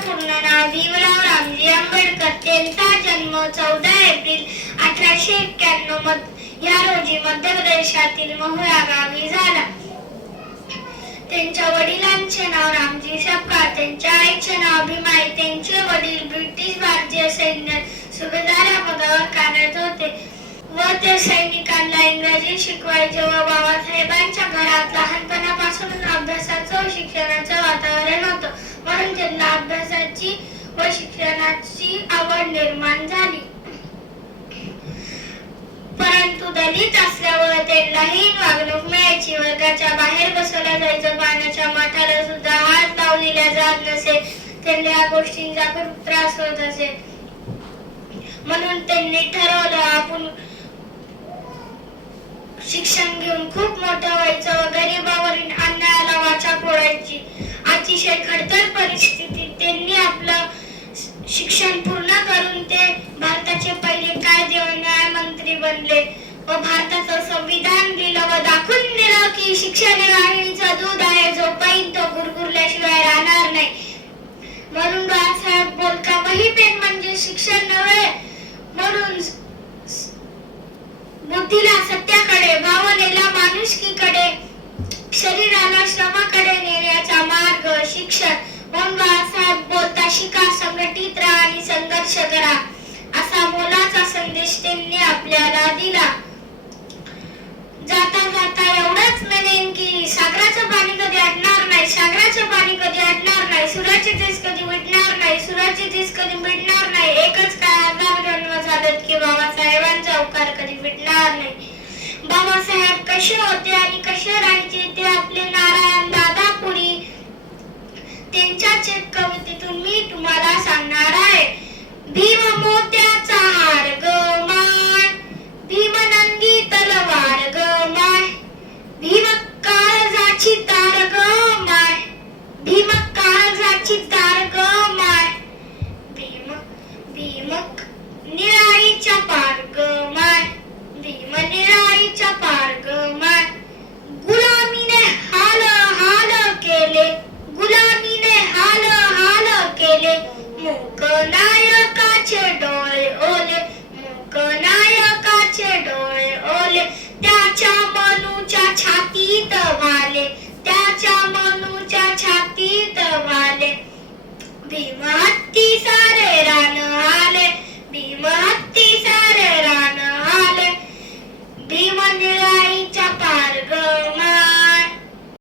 पूर्ण नाव भीमराव रामजी आंबेडकर. त्यांचा जन्म 14 एप्रिल 1891 या रोजी मध्य प्रदेशातील महुआ गावी झाला. त्यांच्या वडिलांचे नाव रामजी सपकाळ, त्यांच्या आईचे नाव भीमाई. त्यांचे वडील ब्रिटिश भारतीय सैन्यात सुभेदार या पदावर कार्यरत होते व ते सैनिकांना इंग्रजी शिकवायचे व बाबासाहेबांच्या घरात लहानपणापासून अभ्यासाचं व शिक्षणाचं वातावरण होतं, म्हणून त्यांना अभ्यासाची व शिक्षणाची आवड निर्माण झाली. परंतु दलित असल्यामुळे त्यांना हीन वागणूक मिळायची. वर्गाच्या बाहेर बसवलं जायचं, पाण्याच्या माठाला सुद्धा हात लावून दिला जात नसे. त्यांना या गोष्टींचा खूप त्रास होत असे. म्हणून त्यांनी ठरवलं आपण शिक्षण घेऊन खूप मोठं व्हायचं व गरिबावरील अन्यायाला वाचा फोडायची. अतिशय खडतर परिस्थितीत त्यांनी आपलं शिक्षण पूर्ण करून ते भारताचे पहिले कायदे व न्याय मंत्री बनले व भारताचं संविधान लिहिलं व दाखवून दिलं की शिक्षण हे वाघिणीचं दूध आहे, जो पाहिजे तो गुरगुरल्याशिवाय राहणार नाही. म्हणून बाळासाहेब बोलका वही पेन म्हणजे शिक्षण नव्हे, म्हणून बुद्धीला सत्याकडे, भावनेला माणुसकीकडे, शरीराला श्रमाकडे नेण्याचा मार्ग शिक्षण. म्हणून बाळासाहेब बोलता शिका, संघटित राहा आणि संघर्ष करा असा मोलाचा संदेश त्यांनी आपल्याला दिला. जाता जाता एवढंच म्हणेन की सागराचं पाणी कधी आटणार नाही, सागराचं पाणी कधी आटणार नाही, सुराची तीस कधी मिटणार नाही, सुराची तीस कधी मिटणार नाही. एकच काय हजार जन्म झालेत की बाबासाहेबांचा उपकार कधी मिटणार नाही. बाबासाहेब कसे होते आणि कसे राहायचे ते आपले नारायण दादा पुरी त्यांच्याच एक कवितेतून मी तुम्हाला सांगणार आहे. भीम मोत्याचा हार ग